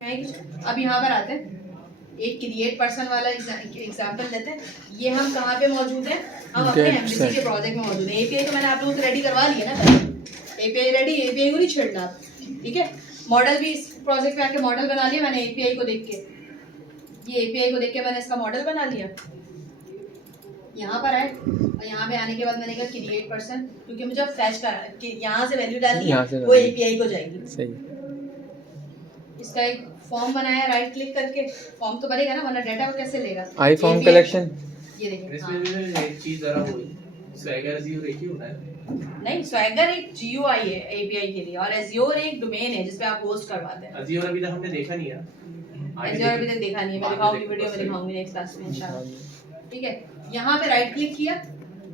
अब यहाँ पर आते हैं, एक क्रिएट पर्सन वाला एग्जांपल लेते हैं। ये हम कहाँ पे मौजूद हैं? हम अपने एमबीसी के प्रोजेक्ट में मौजूद हैं। एपीआई तो मैंने आप लोगों से रेडी करवा लिया ना, एपीआई रेडी, एपीआई को नहीं छेड़ना आप, ठीक है। मॉडल भी इस प्रोजेक्ट में आके मॉडल बना लिया मैंने एपीआई को देख के, ये एपीआई को देख के मैंने इसका मॉडल बना लिया। यहाँ पर आए और यहाँ पे आने के बाद मैंने कहा क्रिएट पर्सन, क्योंकि मुझे फैच कर यहाँ से वैल्यू डालनी है, वो एपीआई को जाएगी। सही। इसका एक फॉर्म बनाया राइट क्लिक करके, फॉर्म तो बनेगा ना, वरना डाटा को कैसे लेगा? आई फॉर्म कलेक्शन, ये देखिए। इसमें भी एक चीज जरा वो स्वैगर जीओ एक ही होता है। नहीं, स्वैगर एक जीयूआई है एपीआई के लिए, और एज़्योर एक डोमेन है जिसपे आप होस्ट करवाते हैं। एज़्योर अभी तक हमने देखा नहीं है, एज़्योर अभी तक देखा नहीं है, मैं दिखाऊंगी वीडियो में, दिखाऊंगी नेक्स्ट क्लास में इंशाल्लाह, ठीक है। यहाँ पे राइट क्लिक किया,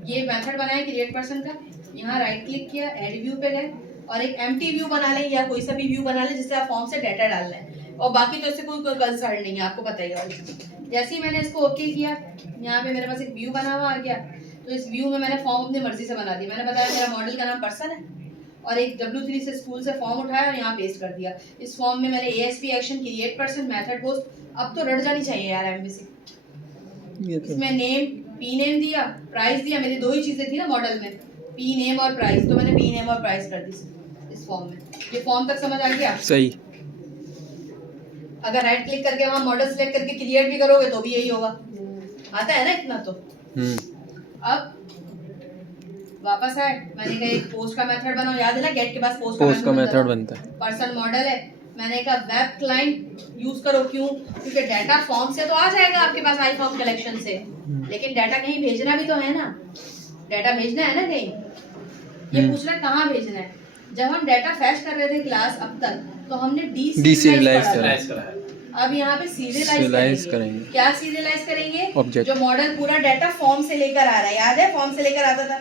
ये मेथड बनाया क्रिएट पर्सन का, यहाँ राइट क्लिक किया, ऐड व्यू पे गए और एक एम्प्टी व्यू बना लें या कोई सा भी व्यू बना लें जिससे आप फॉर्म से डाटा डाल लें, और बाकी तो इससे कोई कंसर्न नहीं है, आपको पता ही है। जैसे ही मैंने इसको ओके किया, यहाँ पे मेरे पास एक व्यू बना हुआ आ गया, तो इस व्यू में मैंने फॉर्म अपनी मर्जी से बना दिया। मैंने बताया मेरा मॉडल का नाम पर्सन है, और एक W3 से स्कूल से फॉर्म उठाया और यहाँ पेस्ट कर दिया। इस फॉर्म में मैंने ASP action, create person, method post, अब तो रट जानी चाहिए यार एमबीसी। इसमें नेम, पी नेम दिया, प्राइस दिया, मेरी दो ही चीजें थी ना मॉडल में, पी नेम और प्राइस, तो मैंने पी नेम और प्राइस कर दी इस फॉर्म में। ये फॉर्म तक समझ आ गया? सही। अगर राइट क्लिक करके वहां मॉडल सेलेक्ट करके क्रिएट भी करोगे तो भी यही होगा, आता है ना इतना तो। अब वापस आए, मैंने कहा एक पोस्ट का मेथड बनाओ, याद है ना गेट के पास पोस्ट का मेथड बनता है। पर्सन मॉडल है, मैंने कहा वेब क्लाइंट यूज करो, क्यों? क्योंकि डाटा फॉर्म से तो आ जाएगा आपके पास, आई फॉर्म कलेक्शन से, लेकिन डाटा कहीं भेजना भी तो है ना, डाटा भेजना है ना कहीं। ये पूछ रहा कहाँ भेजना है? जब हम डाटा फैच कर रहे थे क्लास अब तक, तो हमने डीसीरियलाइज कराया। अब यहाँ पे सीरियलाइज करेंगे। क्या सीरियलाइज करेंगे? जो मॉडल पूरा डाटा फॉर्म से लेकर आ रहा है, याद है फॉर्म से लेकर आता था,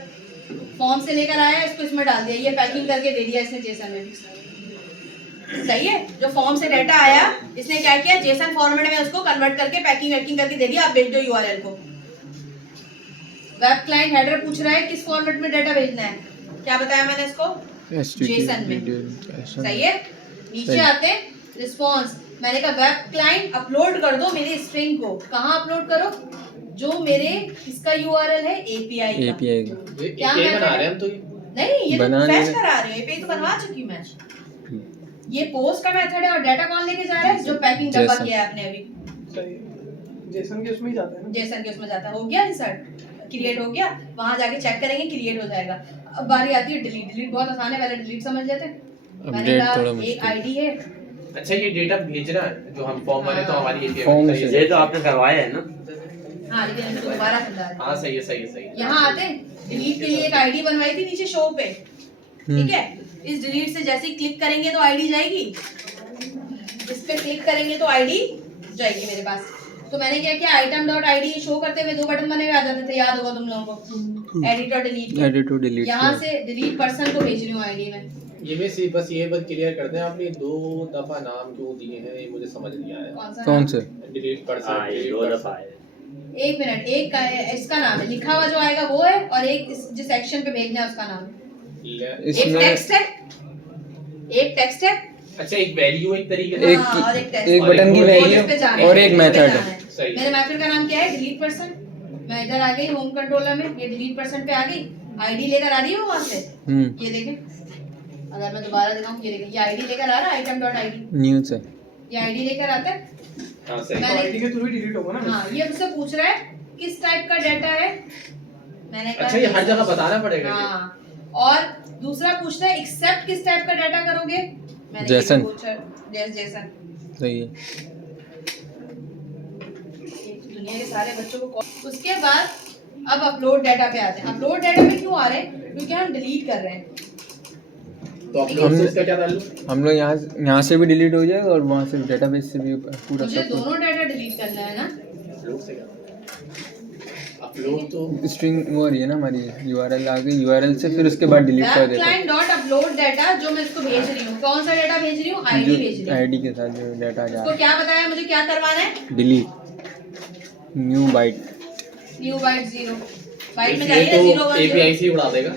फॉर्म से लेकर आया, इसको इसमें डाल दिया, ये पैकिंग करके दे दिया इसने जेसन में, सही है। जो फॉर्म से डाटा आया इसने क्या किया, जेसन फॉर्मेट में उसको कन्वर्ट करके पैकिंग करके दे दिया। आप भेज दो यूआरएल को। वेब क्लाइंट हेडर पूछ रहा है किस फॉर्मेट में डाटा भेजना है, क्या बताया मैंने इसको? जेसन में, सही है। नीचे आते रिस्पांस, मैंने कहा वेब क्लाइंट अपलोड कर दो मेरी स्ट्रिंग को। कहाँ अपलोड करो? जो मेरे इसका यूआरएल है एपीआई का। क्या बना रहे हैं हम? तो नहीं, ये तो फैच करा रहे हैं, एपीआई तो बनवा चुकी मैं। ये पोस्ट का मेथड है, और डाटा कौन लेके जा रहा है? जो पैकिंग डब्बा किया है आपने अभी, सही। जेसन के उसमें ही जाता है ना, जेसन के उसमें जाता है। हो गया इंसर्ट, क्रिएट हो गया, वहां जाके चेक करेंगे, क्रिएट हो जाएगा। अब बारी आती है डिलीट। डिलीट बहुत आसान है, पहले डिलीट समझ लेते हैं। मैंने कहा एक आईडी है। अच्छा, ये डेटा भेजना जो हम फॉर्म वाले, तो हमारी ये तो आपने करवाया है ना? हाँ, लेकिन इसको दोबारा समझा रहे हैं। हाँ, सही है, सही है, सही है। यहाँ आते डिलीट के लिए एक आईडी बनवाई थी नीचे शो पे, ठीक है। इस डिलीट से जैसे ही क्लिक करेंगे तो आईडी जाएगी, इस पे क्लिक करेंगे तो आईडी जाएगी मेरे पास। तो मैंने क्या किया, आइटम डॉट आईडी शो करते हुए दो बटन बने हुए आ जाते थे, याद होगा तुम लोगों को, एडिट और डिलीट। यहाँ से डिलीट पर्सन को भेज रही हूँ आईडी में। ये में से बस ये क्लियर करते हैं, आपने दो दफा नाम क्यों दिए हैं ये मुझे समझ नहीं आया। कौन से? डिलीट पर्सन, दो दफा है। एक मिनट, एक इसका नाम है लिखा हुआ जो आएगा वो है, और एक जिस सेक्शन पे भेजना है उसका नाम है। एक टेक्स्ट है, एक टेक्स्ट है। अच्छा, एक वैल्यू, एक तरीके से, और एक बटन की वैल्यू और एक मेथड है। मेरे मेथड का नाम क्या है? Delete person. मैं इधर आ गई होम कंट्रोलर में, ये डिलीट पर्सन पे आ गई, आईडी लेकर आ रही है वो वहां से। ये देखें, अगर मैं दोबारा दिखाऊं, ये देखें, ये आईडी लेकर आ रहा है, आइटम डॉट आईडी न्यू से ये आईडी लेकर आता है। हां, सही। आईडी के थ्रू ही डिलीट होगा ना। हां, ये मुझसे पूछ रहा है किस टाइप का डाटा है, मैंने कहा अच्छा, ये हर जगह बताना पड़ेगा। हां, और दूसरा पूछता है एक्सेप्ट किस टाइप का डाटा करोगे, मैंने जेसन। जेसन, सही है। दुनिया के सारे बच्चों को। उसके बाद अब अपलोड डाटा पे आते हैं। अपलोड डाटा पे क्यों आ रहे हैं? क्योंकि हम डिलीट कर रहे हैं। तो अपलोड से इसका क्या ताल्लुक? हम लोग यहाँ से भी डिलीट हो जाएगा और वहाँ से डेटाबेस से भी पूरा मुझे दोनों डाटा डिलीट करना है ना। अपलोड से क्या? अपलोड तो स्ट्रिंग वो रही है ना हमारी, यूआरएल आ गई, यूआरएल से फिर उसके बाद डिलीट कर देते हैं। क्लाइंट डॉट अपलोड डाटा, जो मैं इसको भेज रही हूँ, कौन सा डाटा भेज रही हूँ? आईडी भेज रही हूँ। आईडी के साथ जो डाटा आ इसको क्या बताया मुझे, क्या करवाना है? डिलीट न्यू बाइट 0 बाइट में जाइए, 0 1 एपीआई से उड़ा देगा।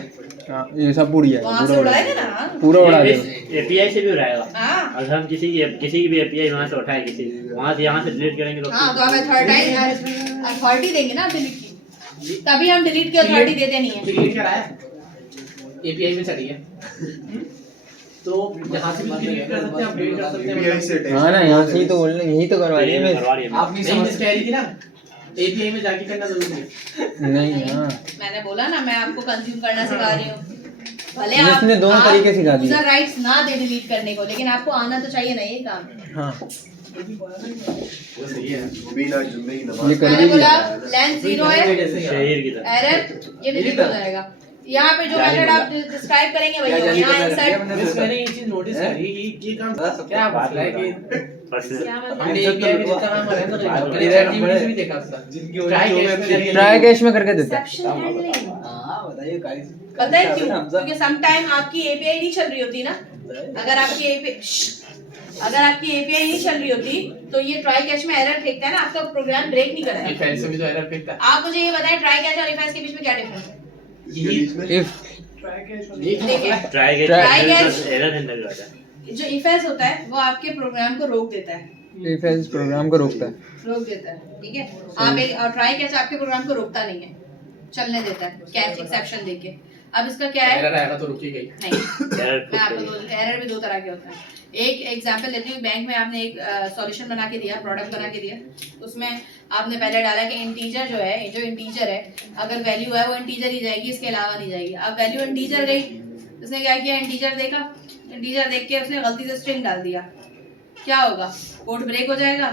हाँ ये सब पूरी है, वहाँ से उड़ाएगा ना। पूरा उड़ा देगा। एपीआई से भी उड़ाएगा। हाँ अगर हम किसी की भी एपीआई वहाँ से उठाए, किसी वहाँ से यहाँ से डिलीट करेंगे तो हाँ, तो हम अथॉरिटी देंगे ना डिलीट की, तभी हम डिलीट की अथॉरिटी देते नहीं है। डिलीट कराया एपीआई में चली है तो यहाँ से भी डिलीट कर सकते हैं, अपडेट कर सकते हैं। हाँ ना, यहाँ से ही तो बोलना, यही तो करवा रही है करवा रही है। आप नहीं समझ कह रही थी ना, एपीआई में जाके करना जरूरी है। नहीं। हाँ मैंने बोला ना, मैं आपको कंज्यूम करना सिखा रही हूँ। भले इसने दोनों तरीके सिखा दिए। यूजर राइट्स ना दे डिलीट करने को, लेकिन आपको आना तो चाहिए ना ये काम। हाँ वो सही है। ये कर मैंने ली बोला लेंथ 0 है, शहर की तरह। एरर ये डिलीट हो जाएगा। यहाँ पे जो मेथड आप डिस्क्राइब करेंगे वही होगा। यहाँ इंसर्ट मिस मैंने ये चीज नोटिस करी कि ये काम क्या बात है कि पर्सनल क्या मतलब हमने एपीआई में जितना काम करा है तो एक्टिविटीज भी देखा उसका ट्राई कैश में करके देता है। Exception handling. पता है क्यों? क्योंकि सम टाइम आपकी एपीआई नहीं चल रही होती ना। अगर आपकी एपीआई नहीं चल रही होती तो ये ट्राई कैच में एरर फेंकता है ना, आपका प्रोग्राम ब्रेक नहीं करता है। इफ से भी तो एरर फेंकता है। आप मुझे ये बताएं ट्राई कैच और इफ एल्स के बीच में क्या डिफरेंस है? इफ देखिए, try Try get catch। Error handle करता है। जो इफ एल्स होता है वो आपके प्रोग्राम को रोक देता है। इफ एल्स प्रोग्राम को रोकता है। रोक देता है, ठीक है। आप एक और ट्राई कैच आपके प्रोग्राम को रोकता नहीं है, चलने देता है कैच एक्सेप्शन देके। अब इसका क्या है? एरर आएगा तो रुकी गई। नहीं, एरर मैं आपको एरर भी दो तरह के होते हैं। एक एग्जांपल लेती हूँ। बैंक में आपने एक सॉल्यूशन बना के दिया, प्रोडक्ट बना के दिया, उसमें आपने पहले डाला कि इंटीजर जो इंटीजर है, अगर वैल्यू है वो इंटीजर ही जाएगी, इसके अलावा नहीं जाएगी। अब वैल्यू इंटीजर गई, उसने क्या किया, इंटीजर देखा, इंटीजर देख के उसने गलती से स्ट्रिंग डाल दिया। क्या होगा? कोड ब्रेक हो जाएगा,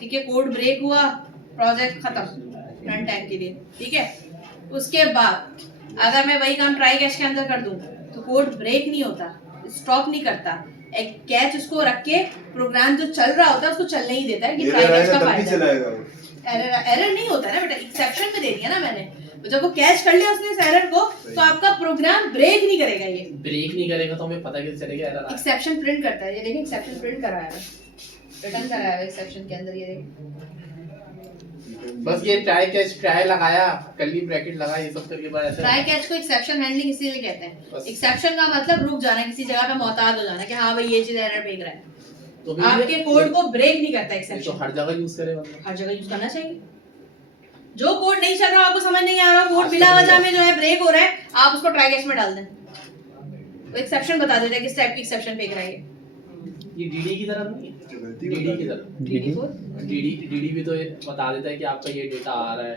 ठीक है। कोड ब्रेक हुआ, प्रोजेक्ट खत्म रन टाइम के लिए, ठीक है। उसके बाद अगर मैं वही काम ट्राई कैच के अंदर कर दूं तो कोड ब्रेक नहीं होता, स्टॉप नहीं करता, एक कैच उसको रख के प्रोग्राम जो चल रहा होता है उसको चलने ही देता है कि ट्राई कैच का फायदा है। एरर नहीं होता ना बेटा, एक्सेप्शन में दे दिया ना मैंने। तो जब वो कैच कर लिया उसने इस एरर को, तो आपका प्रोग्राम ब्रेक नहीं करेगा। ये ब्रेक नहीं करेगा तो हमें पता कैसे चलेगा एरर आ रहा है? एक्सेप्शन प्रिंट करता है। ये देखिए एक्सेप्शन प्रिंट कराया है, रिटर्न कराया है एक्सेप्शन के अंदर। ये देखिए बस ये ट्राई कैच ट्राई लगाया, कर्ली ब्रैकेट लगा, ये सब करके बाद ऐसे ट्राई कैच को एक्सेप्शन हैंडलिंग इसीलिए कहते हैं। बस। एक्सेप्शन का मतलब रुक जाना, किसी जगह पे मोहतात हो जाना कि हाँ भाई ये चीज एरर फेंक रहा है। तो भी आपके कोड को ब्रेक नहीं करता ये तो एक्सेप्शन। हर जगह यूज करे मतलब। हर जगह यूज करना चाहिए। जो कोड नहीं चल रहा, आपको समझ नहीं आ रहा, कोड बिना वजह में जो है ब्रेक हो रहा है, आप उसको ट्राई कैच में डाल दें, तो एक्सेप्शन बता देता है किस टाइप की एक्सेप्शन फेंक रहा है ये डीडी की तरह नहीं है, डीडी की तरह। डीडी भी तो ये बता देता है कि आपका ये डेटा आ रहा है।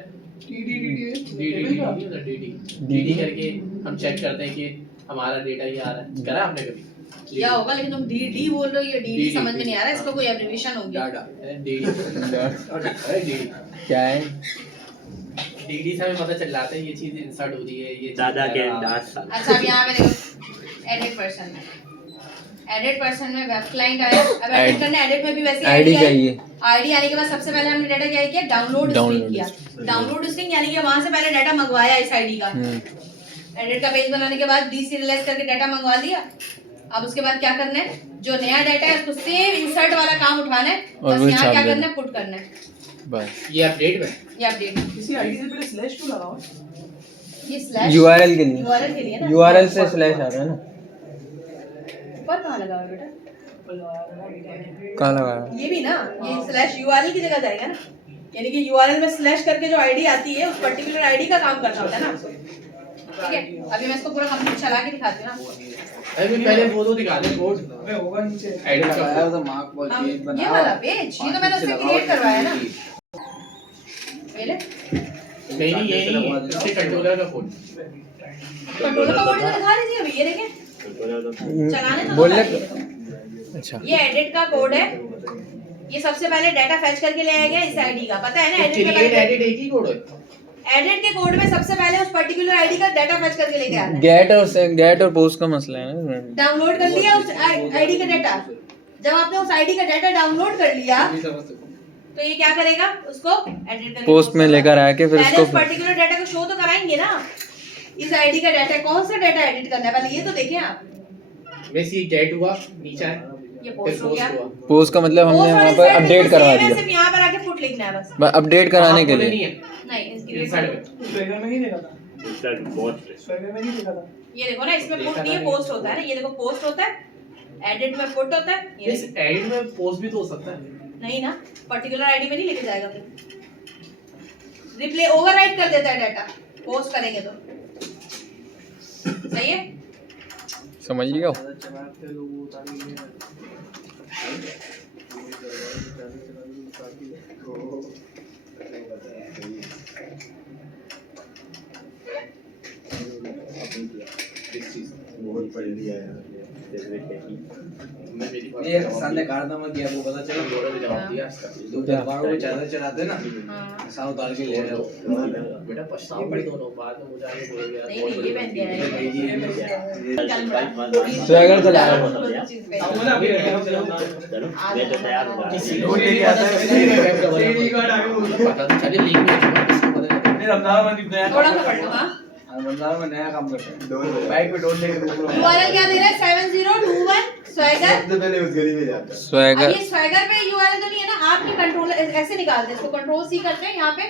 डीडी करके हम चेक करते हैं कि हमारा डेटा ये आ रहा है। करा आपने कभी? क्या होगा? लेकिन तुम डी बोल रहे हो, ये डी समझ में नहीं आ रहा है, इसका कोई एब्रिविएशन होगी। डीडी क्या है? डीडी से हमें पता चल जाता है ये चीज इंसर्ट हो रही है, ये दादा के चीज़ दास। अच्छा, अब यहाँ पे देखो एडिट पर्सन में, एडिट पर्सन में वेब क्लाइंट आया। अब एडिट करने, एडिट में भी वैसे आईडी चाहिए। आईडी आने के बाद सबसे पहले हमने डाटा क्या किया? डाउनलोड स्ट्रिंग किया। डाउनलोड स्ट्रिंग यानी कि वहां से पहले डाटा मंगवाया इस आईडी का। एडिट का पेज बनाने के बाद डीसीरियलाइज करके डाटा मंगवा लिया। अब उसके बाद क्या करना है? जो नया डाटा है उसको सेम इंसर्ट वाला काम उठाना है, और बस वो यहाँ छाप क्या देना। करना है? पुट करना है। बस ये अपडेट में ये अपडेट, किसी आईडी से पहले स्लैश क्यों लगाओ? ये स्लैश यूआरएल के लिए, यूआरएल के लिए ना। यूआरएल से स्लैश आ रहा है ना। ऊपर कहाँ लगा हुआ है बेटा? कहाँ लगा है? ये भी ना, ये स्लैश यूआरएल की जगह जाएगा ना, यानी कि यूआरएल में स्लैश करके जो आईडी आती है उस पर्टिकुलर आईडी का काम करना होता है ना। ठीक है, अभी मैं इसको पूरा कंप्लीट चला के दिखाती हूँ ना। अभी पहले वो तो दिखा दे कोड अबे होगा नीचे। एडिट का ये वाला पेज, ये तो मैंने उससे क्रिएट करवाया ना पहले। नहीं नहीं ये नहीं है, इससे कंट्रोलर का कोड। कंट्रोलर का कोड तो दिखा दीजिए अभी, ये देखें चलाने तो बोलने दो पहले। अच्छा ये एडिट का कोड है। ये सबसे पहले डाटा फैच करके ले आएगा इस आईडी का, पता है ना? एडिट में क्रिएट पहले एडिट एक ही कोड है। एडिट के कोड में सबसे पहले उस पर्टिकुलर आईडी का डाटा फैच करके लेके आना है। गेट और पोस्ट का मसला है ना। डाउनलोड कर लिया उस आईडी का डाटा। जब आपने उस आईडी का डाटा डाउनलोड कर लिया तो ये क्या करेगा? उसको एडिट करके पोस्ट में लेकर आके फिर पहले उस उसको पर्टिकुलर डाटा को शो तो कराएंगे ना। इस आईडी का डाटा, कौन सा डाटा एडिट करना है पहले ये तो देखें आप। वैसे ये गेट हुआ, नीचे है, ये फिर पोस्ट हो गया। हुआ। पोस्ट का मतलब हमने वहाँ पर अपडेट करवा दिया, सिर्फ यहाँ पर आके पुट लिखना है बस। अपडेट कराने के बोले लिए। नहीं है नहीं, इंसर्ट में ट्रेलर में नहीं देखा था। इंसर्ट पोस्ट स्वैगर में नहीं देखा था। ये देखो ना, इसमें पुट नहीं है, पोस्ट होता है ना। ये देखो पोस्ट होता है, एडिट में पुट होता है। ये इस एड में पोस्ट भी तो हो सकता है। नहीं ना, पर्टिकुलर आईडी में नहीं लेके जाएगा फिर, रिप्ले ओवरराइट कर देता है डाटा पोस्ट करेंगे तो। सही है। समझ लियो। बहुत पढ़ लिया यार। मैं मेरी बात ये सामने कारनामा किया वो पता चला। जोड़े में जवाब दिया इसका। दो दरबारों में चादर चढ़ाते ना, हाँ। साउथ उतार के ले रहे हो। बेटा पछताओगे दोनों, बाद में मुझे आगे बोलोगे यार। नहीं नहीं, ये पहन के आया स्वैगर चला रहा है। चलो मैं तो तैयार हुआ वो लेके आता है पता तो चले लिंक में इसको पता चले। रमजान में नया थोड़ा सा पढ़ लो। हाँ, रमजान में नया काम करते हैं। डोल बाइक पे डोल लेके घूम रहा हूँ। यूआरएल क्या दे रहा है? 7021 स्वैगर। सबसे पहले उस गली में जाता है। अब स्वैगर ये स्वैगर पे यूआरएल तो नहीं है ना, आपके कंट्रोलर ऐसे निकालते हैं इसको, कंट्रोल सी करते हैं। यहाँ पे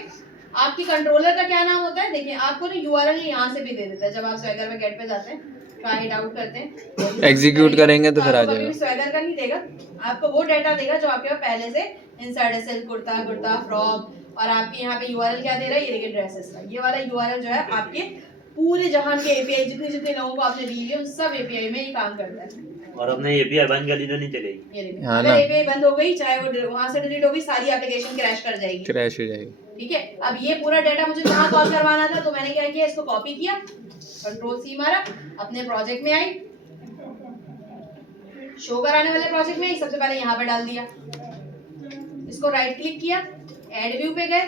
आपकी कंट्रोलर का क्या नाम होता है? देखिए आपको ना यूआरएल यहाँ से भी दे देता है। जब आप स्वैगर में गेट पे जाते हैं, ट्राई इट आउट करते हैं, एग्जीक्यूट करेंगे तो फिर आ आपको कभी जाएगा। भी स्वैगर का नहीं देगा, आपको वो डाटा देगा जो आपके पास पहले से इंसर्ट है, सिल्क कुर्ता, कुर्ता, फ्रॉक। और आपके यहाँ पे यूआरएल क्या दे रहा है? ये देखिए ड्रेसेस का। ये वाला यूआरएल जो है आपके पूरे जहान के एपीआई, जितने जितने लोगों को आपने दी है उन सब एपीआई में ये काम करता है। और अपने एपीआई बंद कर दी तो नहीं चलेगी। ये देखिए, हाँ अगर ना। एपीआई बंद हो गई, चाहे वो वहां से डिलीट हो गई, सारी एप्लीकेशन क्रैश कर जाएगी। क्रैश हो जाएगी। ठीक है। अब ये पूरा डाटा मुझे कहाँ कॉल करवाना था, तो मैंने क्या किया, इसको कॉपी किया, कंट्रोल सी मारा, अपने प्रोजेक्ट में आई, शो कराने वाले प्रोजेक्ट में आई, सबसे पहले यहाँ पे डाल दिया। इसको राइट क्लिक किया, ऐड व्यू पे गए,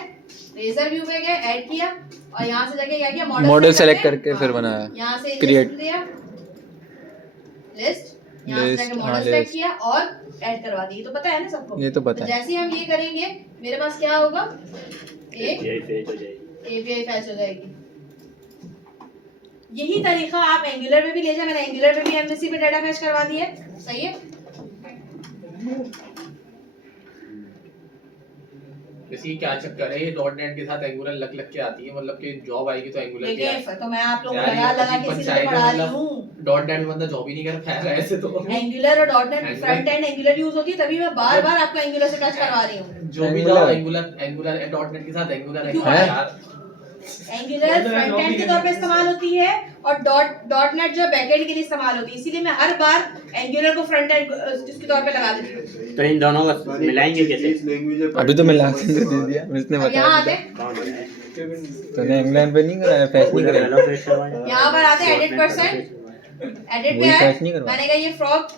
रेजर व्यू पे गए, ऐड किया, और यहाँ से जाके क्या किया, मॉडल सेलेक्ट करके फिर बनाया। यहाँ से Create। लिस्ट दिया, लिस्ट, यहाँ से List, जाके हाँ, मॉडल सेलेक्ट list। किया और ऐड करवा दी। तो पता है ना सबको? ये तो पता है। जैसे ही हम ये करेंगे, मेरे पास क्या होगा, एक एपीआई फेच हो जाएगी। एपीआई फैच हो जाएगी। यही तरीका आप एंगुलर में भी ले जाए। मैंने एंगुलर में भी एमवीसी पे डाटा फैच करवा दी है। सही है। किसी क्या चक्कर है, ये .NET के साथ एंगुलर लग के आती है, मतलब कि जॉब आएगी तो एंगुलर की आएगी। लेकिन तो मैं आप लोगों को यार, लगा ये लगा के पंचायत इसीलिए है, पढ़ा रही मतलब हूँ। .NEट में बंदा जॉब ही नहीं कर पाएगा ऐसे तो। एंगुलर और dot net front end angular use होती है, तभी मैं बार बार आपको एंगुलर से टच करवा रही हूँ। जो भी जाओ एंगुलर .NET के साथ एंगुलर क्यों है है? यार। एंगुलर फ्रंट एंड के तौर पे इस्तेमाल होती है और डॉट नेट जो बैक एंड के लिए इस्तेमाल होती है, इसीलिए मैं हर बार एंगुलर को फ्रंट एंड इसके तौर पे लगा देती हूँ। तो इन दोनों को मिलाएंगे कैसे? अभी तो मिला के दे दिया, उसने अब बता यहाँ आते दिया। हैं, कौन बनाए? तूने इंग्लैंड पे नहीं कराया, फैच नहीं कराया। हेलो फेच करवाएं। यहाँ पर आते हैं एडिट परसेंट, एडिट पे वही आए, फैच नहीं करवाया। मैंने कहा ये फ्रॉक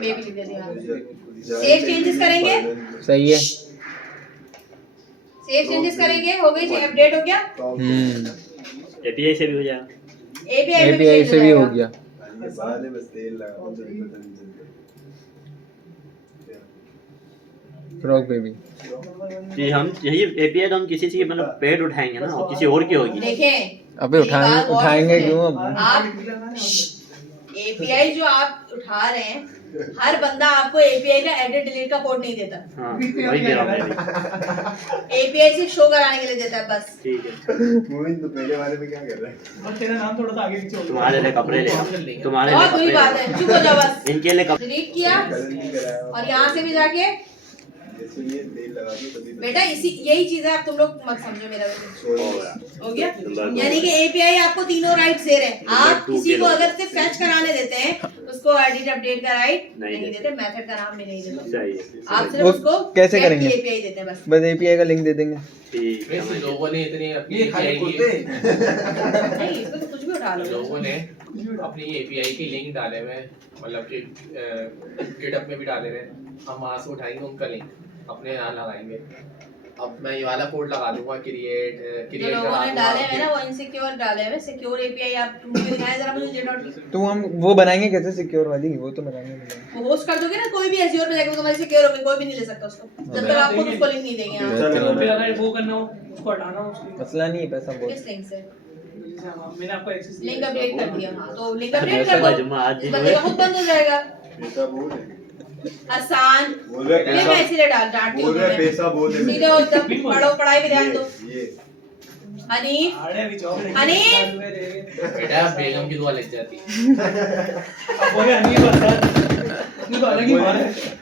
बेबी लिख देती हूँ। सेव चेंजेस करेंगे, सही है। सेव चेंजेस करेंगे, हो गई, अपडेट हो गया, एपीआई से भी हो जाएगा। एपीआई में भी एपीआई change से भी हो जाएगा। गया। ये बाल है, बस तेल लगा तो पता नहीं चलता। Frock baby. जी हम यही एपीआई तो हम किसी की मतलब पेड उठाएंगे ना, और किसी और की होगी। देखें, अबे उठाएंगे क्यों अब? आप एपीआई जो आप उठा रहे हैं, हर बंदा आपको एपीआई का एडिट डिलीट का कोड नहीं देता। हाँ वही दे रहा हूँ मैं भी। एपीआई सिर्फ शो कराने के लिए देता है बस। ठीक है। मोहित तो पहले वाले में क्या कर रहा है? और तेरा नाम थोड़ा सा आगे पीछे हो गया। तुम्हारे लिए कपड़े ले, तुम्हारे लिए बहुत बुरी कपड़े बात है, चुप हो जाओ बस। इनके लिए कपड़े। डिलीट किया कलर नहीं कराया और यहाँ से भी जाके, जैसे ये तेल लगा दो तभी बेटा इसी यही चीज है, आप तुम लोग मत समझो मेरा वैसे। हो गया। यानी कि एपीआई आपको तीनों राइट्स दे रहे हैं। आप किसी को अगर सिर्फ फैच कराने देते हैं, उसको एडिट अपडेट का राइट नहीं देते, मेथड का नाम भी नहीं देते। चाहिए। आप सिर्फ वो उसको कैसे करेंगे? एपीआई देते हैं बस। बस एपीआई का लिंक दे देंगे। ठीक है, वैसे लोगों ने इतने अपनी ये खाली API की- कुत्ते। नहीं, इसमें तो कुछ भी उठा लो। लोगों ने अपनी एपीआई की लिंक डाले हुए हैं, मतलब कि गिटहब में भी डाले हुए हैं। हम वहाँ से उठाएंगे उनका लिंक, अपने यहाँ लगाएंगे। अब मैं ये वाला कोड लगा दूंगा, क्रिएट जो लोगों ने डाले हैं ना, वो इनसिक्योर डाले हैं। सिक्योर एपीआई आप ढूंढ के दिखाएं जरा मुझे जेडॉट। तो हम वो बनाएंगे कैसे सिक्योर वाली? वो तो बनाएंगे। वो होस्ट कर दोगे ना, कोई भी एज़्योर पे जाके वो तुम्हारी सिक्योर होगी, कोई भी नहीं ले सकता उसको जब तक आपको उसको लिंक नहीं देंगे। आप फिर अगर वो करना हो उसको हटाना हो उसकी मसला नहीं है, पैसा बहुत। किस लिंक से? मैंने आपको एक्सेस लिंक अपडेट कर दिया। हाँ तो लिंक अपडेट कर दो, जुम्मा आज इस बंदे का खुद बंद हो जाएगा। पैसा बोल है। आसान। बोल रहा है ये मैं इसीलिए डांटती हूँ बोल रहा है तुम्हें। पैसा बोल है। सीधे हो एकदम, पढ़ो, पढ़ाई पे ध्यान दो। ये हनीफ आड़े भी चौक हनीफ बेटा बेगम की दुआ लग जाती अब बोले हनीफ बता नहीं तो अलग ही बात है